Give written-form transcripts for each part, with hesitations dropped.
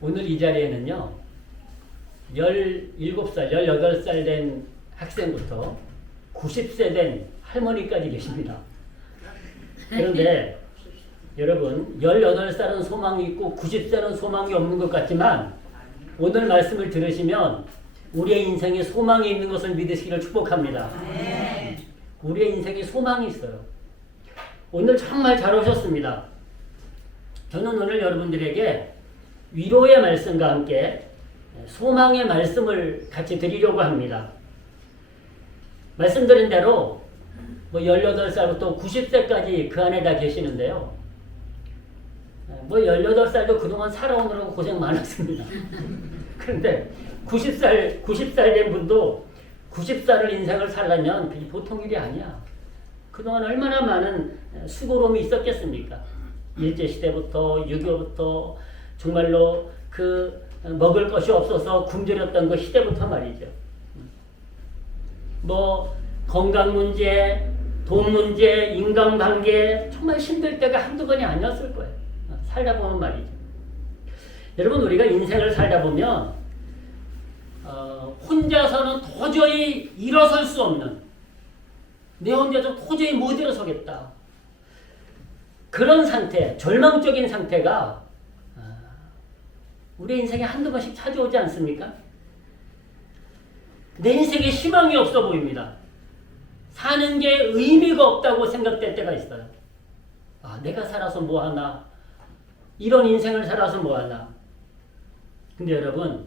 오늘 이 자리에는요, 17살, 18살 된 학생부터 90세 된 할머니까지 계십니다. 그런데 여러분, 18살은 소망이 있고 90세는 소망이 없는 것 같지만 오늘 말씀을 들으시면 우리의 인생에 소망이 있는 것을 믿으시기를 축복합니다. 우리의 인생에 소망이 있어요. 오늘 정말 잘 오셨습니다. 저는 오늘 여러분들에게 위로의 말씀과 함께 소망의 말씀을 같이 드리려고 합니다. 말씀드린 대로 18살부터 90세까지 그 안에 다 계시는데요. 18살도 그동안 살아오느라고 고생 많았습니다. 그런데 90살 된 분도 90살을 인생을 살려면 그게 보통 일이 아니야. 그동안 얼마나 많은 수고로움이 있었겠습니까? 일제시대부터 6.25부터 정말로 그 먹을 것이 없어서 굶주렸던 그 시대부터 말이죠. 건강 문제, 돈 문제, 인간관계 정말 힘들 때가 한두 번이 아니었을 거예요. 살다 보면 말이죠. 여러분, 우리가 인생을 살다 보면 혼자서는 도저히 일어설 수 없는, 내 혼자서 도저히 못 일어서겠다, 그런 상태, 절망적인 상태가 우리 인생에 한두 번씩 찾아오지 않습니까? 내 인생에 희망이 없어 보입니다. 사는 게 의미가 없다고 생각될 때가 있어요. 내가 살아서 뭐하나, 이런 인생을 살아서 뭐하나. 근데 여러분,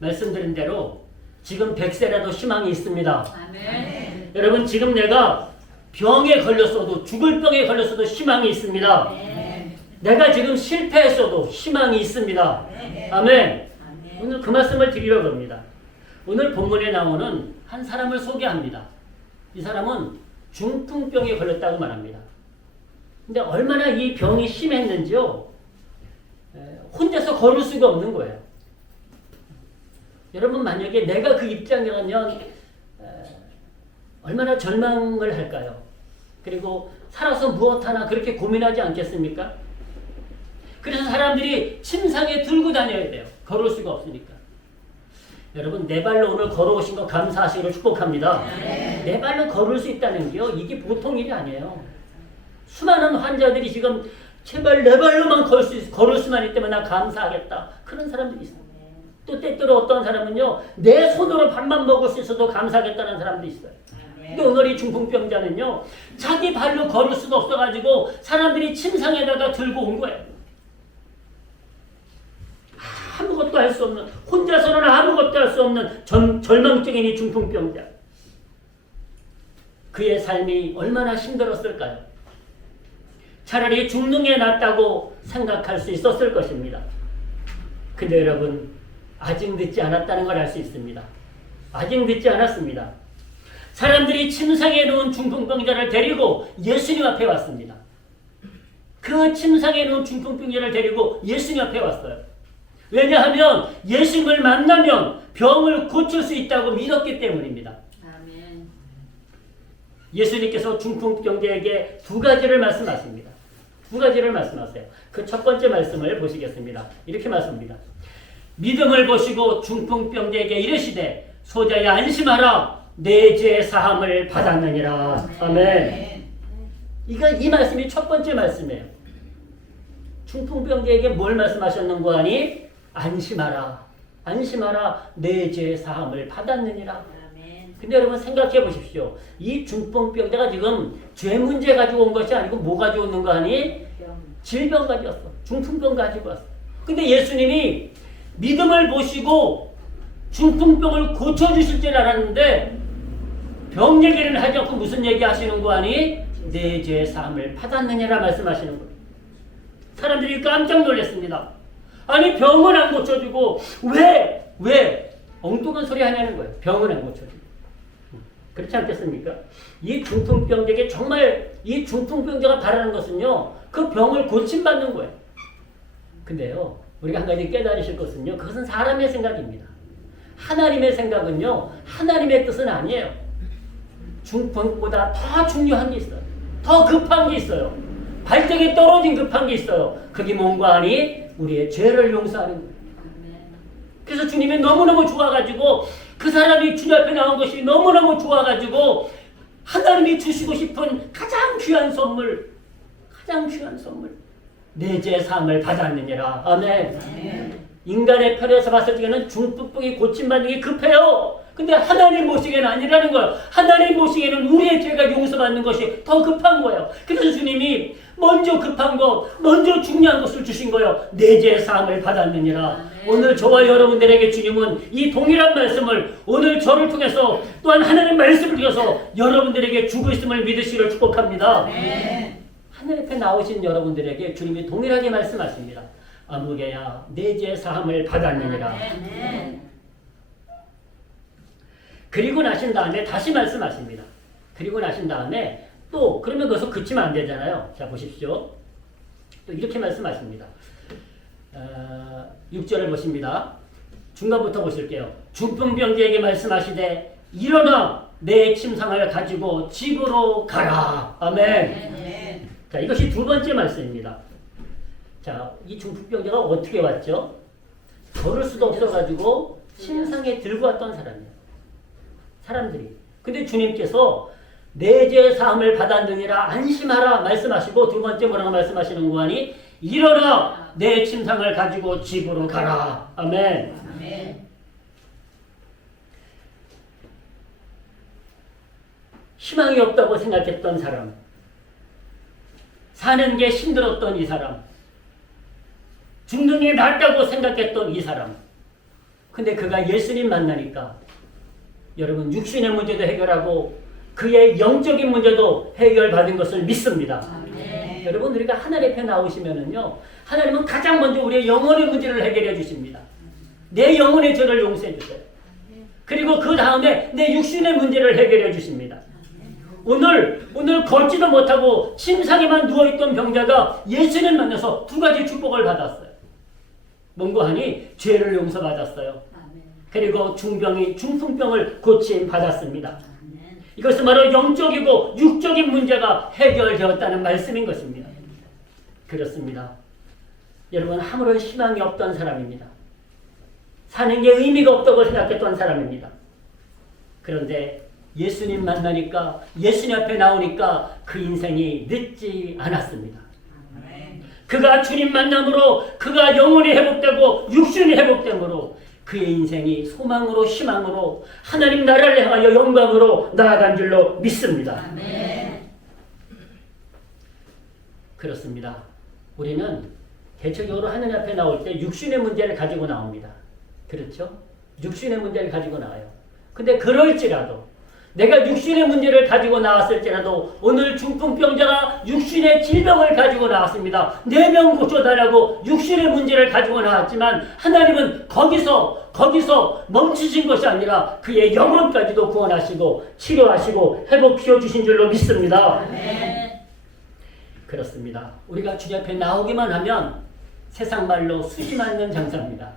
말씀드린 대로 지금 100세라도 희망이 있습니다. 아멘. 여러분, 지금 내가 병에 걸렸어도, 죽을 병에 걸렸어도 희망이 있습니다. 아멘. 내가 지금 실패했어도 희망이 있습니다. 아멘. 아멘. 오늘 그 말씀을 드리려고 합니다. 오늘 본문에 나오는 한 사람을 소개합니다. 이 사람은 중풍병에 걸렸다고 말합니다. 근데 얼마나 이 병이 심했는지요, 혼자서 걸을 수가 없는 거예요. 여러분, 만약에 내가 그 입장이라면 얼마나 절망을 할까요? 그리고 살아서 무엇하나 그렇게 고민하지 않겠습니까? 그래서 사람들이 침상에 들고 다녀야 돼요. 걸을 수가 없으니까. 여러분, 내 발로 오늘 걸어오신 거 감사하시기를 축복합니다. 내 발로 걸을 수 있다는 게요, 이게 보통 일이 아니에요. 수많은 환자들이 지금 제발 내 발로만 걸을 수만 있다면 나 감사하겠다, 그런 사람들이 있어요. 또 때때로 어떤 사람은요, 내 손으로 밥만 먹을 수 있어도 감사하겠다는 사람도 있어요. 근데 오늘 이 중풍병자는요, 자기 발로 걸을 수가 없어가지고 사람들이 침상에다가 들고 온 거예요. 아무것도 할 수 없는, 혼자서는 아무것도 할 수 없는 절망적인 이 중풍병자. 그의 삶이 얼마나 힘들었을까요? 차라리 죽는 게 낫다고 생각할 수 있었을 것입니다. 근데 여러분, 아직 늦지 않았다는 걸 알 수 있습니다. 아직 늦지 않았습니다. 사람들이 침상에 누운 중풍병자를 데리고 예수님 앞에 왔습니다. 그 침상에 누운 중풍병자를 데리고 예수님 앞에 왔어요. 왜냐하면 예수님을 만나면 병을 고칠 수 있다고 믿었기 때문입니다. 아멘. 예수님께서 중풍병자에게 두 가지를 말씀하십니다. 두 가지를 말씀하세요. 그 첫 번째 말씀을 보시겠습니다. 이렇게 말씀합니다. 믿음을 보시고 중풍병자에게 이르시되 소자야 안심하라, 내 죄 사함을 받았느니라. 아멘. 이 말씀이 첫 번째 말씀이에요. 중풍병자에게 뭘 말씀하셨는고 하니? 안심하라, 안심하라, 내 죄 사함을 받았느니라. 근데 여러분, 생각해 보십시오. 이 중풍병자가 지금 죄 문제 가지고 온 것이 아니고 뭐 가지고 오는 거 아니? 질병 가지고 왔어. 중풍병 가지고 왔어. 근데 예수님이 믿음을 보시고 중풍병을 고쳐주실 줄 알았는데 병 얘기를 하지 않고 무슨 얘기 하시는 거 아니? 내 죄 사함을 받았느니라 말씀하시는 거예요. 사람들이 깜짝 놀랐습니다. 아니, 병은 안 고쳐주고 왜 엉뚱한 소리 하냐는 거예요. 병은 안 고쳐주고. 그렇지 않겠습니까? 이 중풍병자에게 정말 이 중풍병자가 바라는 것은요, 그 병을 고침받는 거예요. 근데요, 우리가 한 가지 깨달으실 것은요, 그것은 사람의 생각입니다. 하나님의 생각은요, 하나님의 뜻은 아니에요. 중풍보다 더 중요한 게 있어요. 더 급한 게 있어요. 발등에 떨어진 급한 게 있어요. 그게 뭔가 하니? 우리의 죄를 용서하는 거예요. 그래서 주님이 너무너무 좋아가지고 그 사람이 주님 앞에 나온 것이 너무너무 좋아가지고 하나님이 주시고 싶은 가장 귀한 선물 내 죄사함을 받았느니라. 아멘. 인간의 편에서 봤을 때는 중풍병이 고침받는 게 급해요. 근데 하나님 보시기에는 아니라는 거예요. 하나님 보시기에는 우리의 죄가 용서받는 것이 더 급한 거예요. 그래서 주님이 먼저 급한 것, 먼저 중요한 것을 주신 거예요. 내 죄 사함을 받았느니라. 오늘 저와 여러분들에게 주님은 이 동일한 말씀을 오늘 저를 통해서 또한 하나님 말씀을 통해서 여러분들에게 주고 있음을 믿으시기를 축복합니다. 하늘 앞에 나오신 여러분들에게 주님이 동일하게 말씀하십니다. 아무개야 내 죄 사함을 받았느니라. 그리고 나신 다음에 다시 말씀하십니다. 그리고 나신 다음에 또 그러면 거기서 그치면 안 되잖아요. 자 보십시오. 또 이렇게 말씀하십니다. 6절을 보십니다. 중간부터 보실게요. 중풍병자에게 말씀하시되 일어나 내 침상을 가지고 집으로 가라. 아멘. 자 이것이 두 번째 말씀입니다. 자 이 중풍병자가 어떻게 왔죠? 걸을 수도 없어가지고 침상에 들고 왔던 사람들이. 근데 주님께서 내 죄 사함을 받았느니라 안심하라 말씀하시고 두 번째 뭐라고 말씀하시는 거 아니? 일어나 내 침상을 가지고 집으로 가라. 아멘. 희망이 없다고 생각했던 사람, 사는 게 힘들었던 이 사람, 죽는 게 낫다고 생각했던 이 사람. 근데 그가 예수님 만나니까 여러분 육신의 문제도 해결하고 그의 영적인 문제도 해결받은 것을 믿습니다. 여러분 우리가 하나님 앞에 나오시면은요, 하나님은 가장 먼저 우리의 영혼의 문제를 해결해 주십니다. 내 영혼의 죄를 용서해 주세요. 그리고 그 다음에 내 육신의 문제를 해결해 주십니다. 오늘 걷지도 못하고 침상에만 누워있던 병자가 예수님 만나서 두 가지 축복을 받았어요. 뭔고 하니? 죄를 용서받았어요. 그리고 중풍병을 고침 받았습니다. 이것은 바로 영적이고 육적인 문제가 해결되었다는 말씀인 것입니다. 그렇습니다. 여러분 아무런 희망이 없던 사람입니다. 사는 게 의미가 없다고 생각했던 사람입니다. 그런데 예수님 만나니까, 예수님 앞에 나오니까 그 인생이 늦지 않았습니다. 그가 주님 만남으로 그가 영혼이 회복되고 육신이 회복됨으로 그의 인생이 소망으로 희망으로 하나님 나라를 향하여 영광으로 나아간 줄로 믿습니다. 그렇습니다. 우리는 대체적으로 하나님 앞에 나올 때 육신의 문제를 가지고 나옵니다. 그렇죠? 육신의 문제를 가지고 나와요. 근데 그럴지라도 내가 육신의 문제를 가지고 나왔을지라도 오늘 중풍병자가 육신의 질병을 가지고 나왔습니다. 내 병 고쳐달라고 육신의 문제를 가지고 나왔지만 하나님은 거기서 멈추신 것이 아니라 그의 영혼까지도 구원하시고 치료하시고 회복시켜 주신 줄로 믿습니다. 그렇습니다. 우리가 주님 앞에 나오기만 하면 세상 말로 수지 맞는 장사입니다.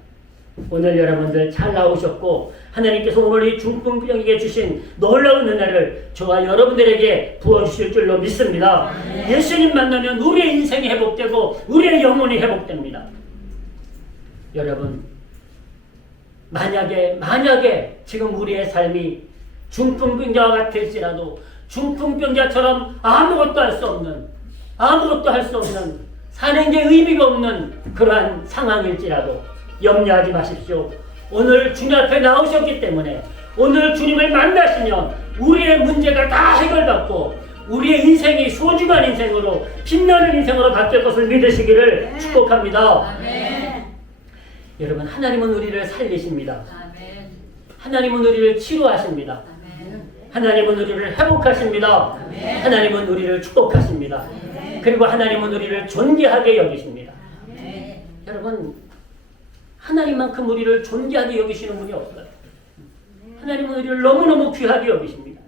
오늘 여러분들 잘 나오셨고 하나님께서 오늘 이 중풍병에게 주신 놀라운 은혜를 저와 여러분들에게 부어주실 줄로 믿습니다. 예수님 만나면 우리의 인생이 회복되고 우리의 영혼이 회복됩니다. 여러분 만약에 지금 우리의 삶이 중풍병자와 같을지라도 중풍병자처럼 아무것도 할 수 없는 사는 게 의미가 없는 그러한 상황일지라도 염려하지 마십시오. 오늘 주님 앞에 나오셨기 때문에 오늘 주님을 만나시면 우리의 문제가 다 해결받고 우리의 인생이 소중한 인생으로 빛나는 인생으로 바뀔 것을 믿으시기를 축복합니다. 여러분 하나님은 우리를 살리십니다. 하나님은 우리를 치료하십니다. 하나님은 우리를 회복하십니다. 하나님은 우리를 축복하십니다. 그리고 하나님은 우리를 존귀하게 여기십니다. 여러분 하나님만큼 우리를 존귀하게 여기시는 분이 없어요. 하나님은 우리를 너무너무 귀하게 여기십니다.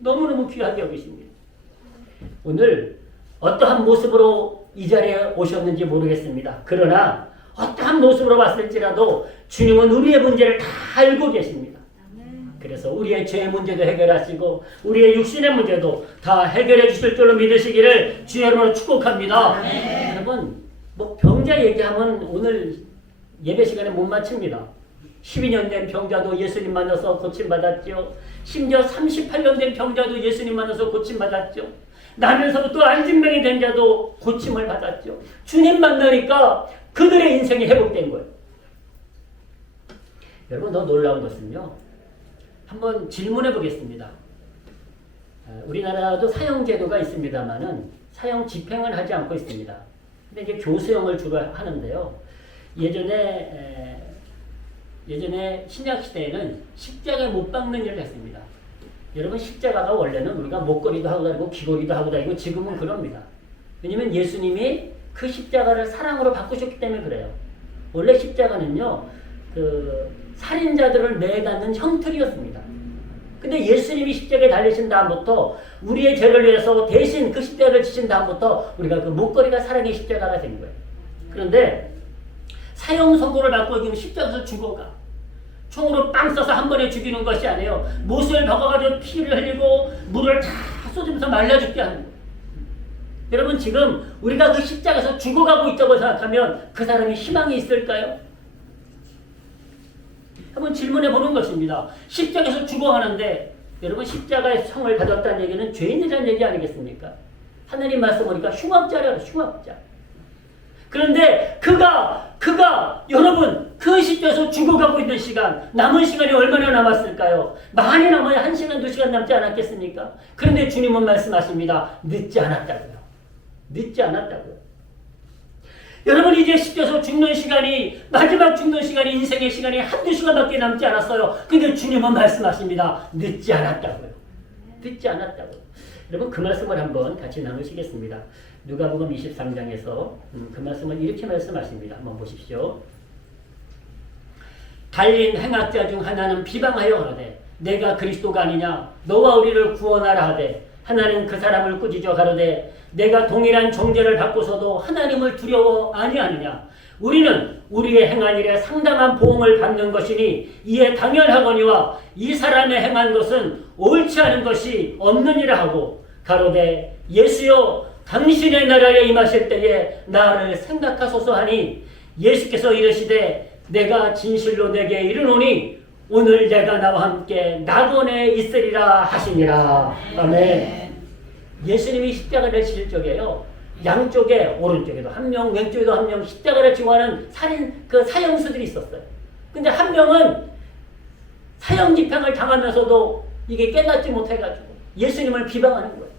너무너무 귀하게 여기십니다. 오늘 어떠한 모습으로 이 자리에 오셨는지 모르겠습니다. 그러나 어떠한 모습으로 왔을지라도 주님은 우리의 문제를 다 알고 계십니다. 그래서 우리의 죄의 문제도 해결하시고 우리의 육신의 문제도 다 해결해 주실 줄로 믿으시기를 주의 이름으로 축복합니다. 여러분 병자 얘기하면 오늘 예배 시간에 못 마칩니다. 12년 된 병자도 예수님 만나서 고침받았죠. 심지어 38년 된 병자도 예수님 만나서 고침받았죠. 나면서부터 안진병이 된 자도 고침을 받았죠. 주님 만나니까 그들의 인생이 회복된 거예요. 여러분, 더 놀라운 것은요, 한번 질문해 보겠습니다. 우리나라도 사형 제도가 있습니다만은 사형 집행은 하지 않고 있습니다. 근데 이제 교수형을 주로 하는데요. 예전에 신약 시대에는 십자가에 못 박는 일을 했습니다. 여러분, 십자가가 원래는 우리가 목걸이도 하고 다니고 귀걸이도 하고 다니고 지금은 그럽니다. 왜냐면 예수님이 그 십자가를 사랑으로 바꾸셨기 때문에 그래요. 원래 십자가는요, 살인자들을 매닫는 형틀이었습니다. 근데 예수님이 십자가에 달리신 다음부터 우리의 죄를 위해서 대신 그 십자가를 지신 다음부터 우리가 그 목걸이가 사랑의 십자가가 된 거예요. 그런데 사형 선고를 받고 지금 십자가에서 죽어가. 총으로 빵 쏴서 한 번에 죽이는 것이 아니에요. 못을 박아가지고 피를 흘리고 물을 다 쏟으면서 말라 죽게 하는 거예요. 여러분, 지금 우리가 그 십자가에서 죽어가고 있다고 생각하면 그 사람이 희망이 있을까요? 한번 질문해 보는 것입니다. 십자가에서 죽어가는데 여러분, 십자가의 성을 받았다는 얘기는 죄인이라는 얘기 아니겠습니까? 하나님 말씀 보니까 흉악자라고, 흉악자. 그런데 그가 여러분, 그 십자가에서 죽어가고 있는 시간, 남은 시간이 얼마나 남았을까요? 많이 남아야 1시간, 2시간 남지 않았겠습니까? 그런데 주님은 말씀하십니다. 늦지 않았다고요. 늦지 않았다고요. 여러분, 이제 십자가에서 죽는 시간이, 마지막 죽는 시간이, 인생의 시간이 1-2시간밖에 남지 않았어요. 근데 주님은 말씀하십니다. 늦지 않았다고요. 늦지 않았다고요. 여러분, 그 말씀을 한번 같이 나누시겠습니다. 누가복음 23장에서 그 말씀을 이렇게 말씀하십니다. 한번 보십시오. 달린 행악자 중 하나는 비방하여 가로되 내가 그리스도가 아니냐 너와 우리를 구원하라 하되 하나는 그 사람을 꾸짖어 가로되 내가 동일한 정죄를 받고서도 하나님을 두려워 아니하느냐 우리는 우리의 행한 일에 상당한 보응을 받는 것이니 이에 당연하거니와 이 사람의 행한 것은 옳지 않은 것이 없느니라 하고 가로되 예수여 당신의 나라에 임하실 때에 나를 생각하소서 하니 예수께서 이르시되 내가 진실로 내게 이르노니 오늘 내가 나와 함께 낙원에 있으리라 하시니라. 아멘. 예수님이 십자가를 질 적에요. 양쪽에 오른쪽에도 한 명, 왼쪽에도 한 명 십자가를 지고 하는 사형수들이 있었어요. 근데 한 명은 사형 집행을 당하면서도 이게 깨닫지 못해가지고 예수님을 비방하는 거예요.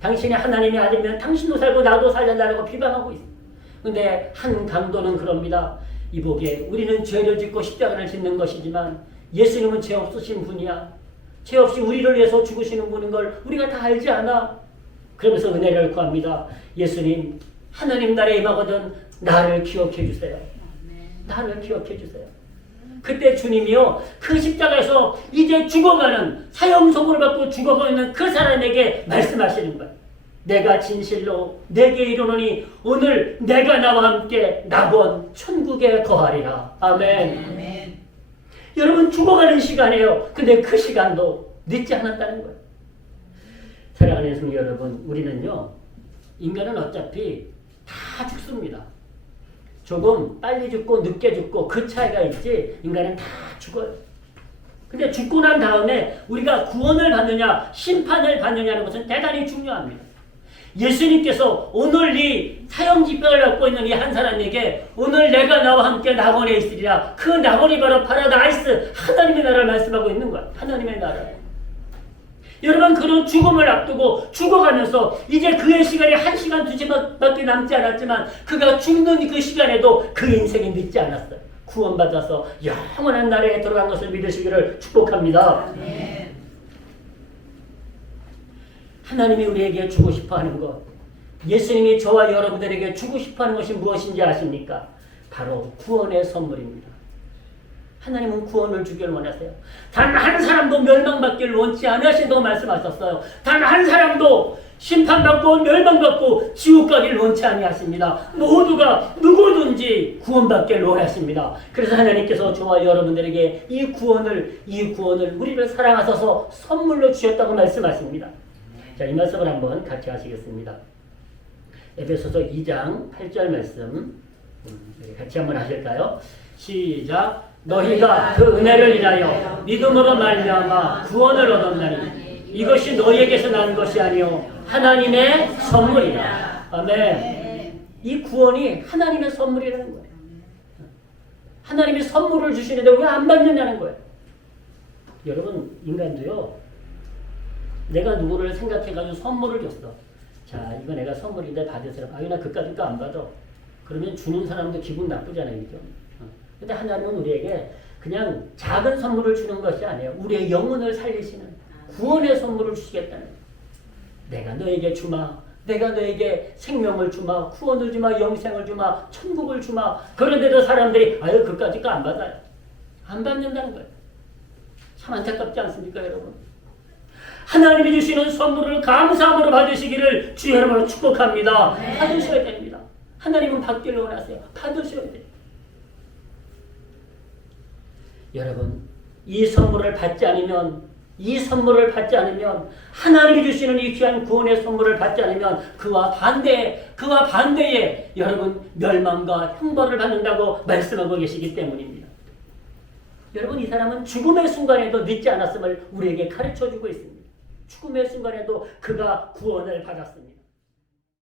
당신이 하나님의 아들이면 당신도 살고 나도 살려달라고 비방하고 있어요. 근데 한 강도는 그럽니다. 이보게 우리는 죄를 짓고 십자가를 짓는 것이지만 예수님은 죄 없으신 분이야. 죄 없이 우리를 위해서 죽으시는 분인 걸 우리가 다 알지 않아? 그러면서 은혜를 구합니다. 예수님, 하나님 나라에 임하거든 나를 기억해 주세요. 나를 기억해 주세요. 그때 주님이요, 그 십자가에서 이제 죽어가는, 사형 선고를 받고 죽어가고 있는 그 사람에게 말씀하시는 거예요. 내가 진실로 내게 이르노니 오늘 내가 나와 함께 낙원 천국에 거하리라. 아멘. 아멘. 여러분, 죽어가는 시간이에요. 근데 그 시간도 늦지 않았다는 거예요. 사랑하는 성도 여러분, 우리는요, 인간은 어차피 다 죽습니다. 조금 빨리 죽고 늦게 죽고 그 차이가 있지 인간은 다 죽어요. 근데 죽고 난 다음에 우리가 구원을 받느냐 심판을 받느냐는 것은 대단히 중요합니다. 예수님께서 오늘 이 사형 집행을 받고 있는 이 한 사람에게 오늘 내가 나와 함께 낙원에 있으리라. 그 낙원이 바로 파라다이스, 하나님의 나라를 말씀하고 있는 거야. 하나님의 나라. 여러분, 그런 죽음을 앞두고 죽어가면서 이제 그의 시간이 1시간, 2시간밖에 남지 않았지만 그가 죽는 그 시간에도 그 인생이 늦지 않았어요. 구원받아서 영원한 나라에 들어간 것을 믿으시기를 축복합니다. 네. 하나님이 우리에게 주고 싶어하는 것, 예수님이 저와 여러분들에게 주고 싶어하는 것이 무엇인지 아십니까? 바로 구원의 선물입니다. 하나님은 구원을 주기를 원하세요. 단 한 사람도 멸망받기를 원치 않으신다고 말씀하셨어요. 단 한 사람도 심판받고 멸망받고 지옥 가기를 원치 아니하십니다. 모두가 누구든지 구원받기를 원하십니다. 그래서 하나님께서 저와 여러분들에게 이 구원을 우리를 사랑하셔서 선물로 주셨다고 말씀하십니다. 자, 이 말씀을 한번 같이 하시겠습니다. 에베소서 2장 8절 말씀 같이 한번 하실까요? 시작. 너희가 그 은혜를 인하여 믿음으로 말미암아 구원을 얻었나니 이것이 너희에게서 난 것이 아니요 하나님의 선물이라. 아멘. 이 구원이 하나님의 선물이라는 거예요. 하나님이 선물을 주시는데 왜 안 받느냐는 거예요. 여러분, 인간도요, 내가 누구를 생각해가지고 선물을 줬어. 자, 이거 내가 선물인데 받을 사람, 나 그까짓 거 안 받아. 그러면 주는 사람도 기분 나쁘잖아요. 그죠? 근데 하나님은 우리에게 그냥 작은 선물을 주는 것이 아니에요. 우리의 영혼을 살리시는 구원의 선물을 주시겠다는 거예요. 내가 너에게 주마. 내가 너에게 생명을 주마. 구원을 주마. 영생을 주마. 천국을 주마. 그런데도 사람들이 그까짓 거 안 받아요. 안 받는다는 거예요. 참 안타깝지 않습니까, 여러분? 하나님이 주시는 선물을 감사함으로 받으시기를 주의 이름으로 축복합니다. 받으셔야 됩니다. 하나님은 받기를 원하세요. 받으셔야 돼요. 여러분, 이 선물을 받지 않으면 하나님이 주시는 이 귀한 구원의 선물을 받지 않으면 그와 반대에 여러분 멸망과 형벌을 받는다고 말씀하고 계시기 때문입니다. 여러분, 이 사람은 죽음의 순간에도 늦지 않았음을 우리에게 가르쳐주고 있습니다. 죽음의 순간에도 그가 구원을 받았습니다.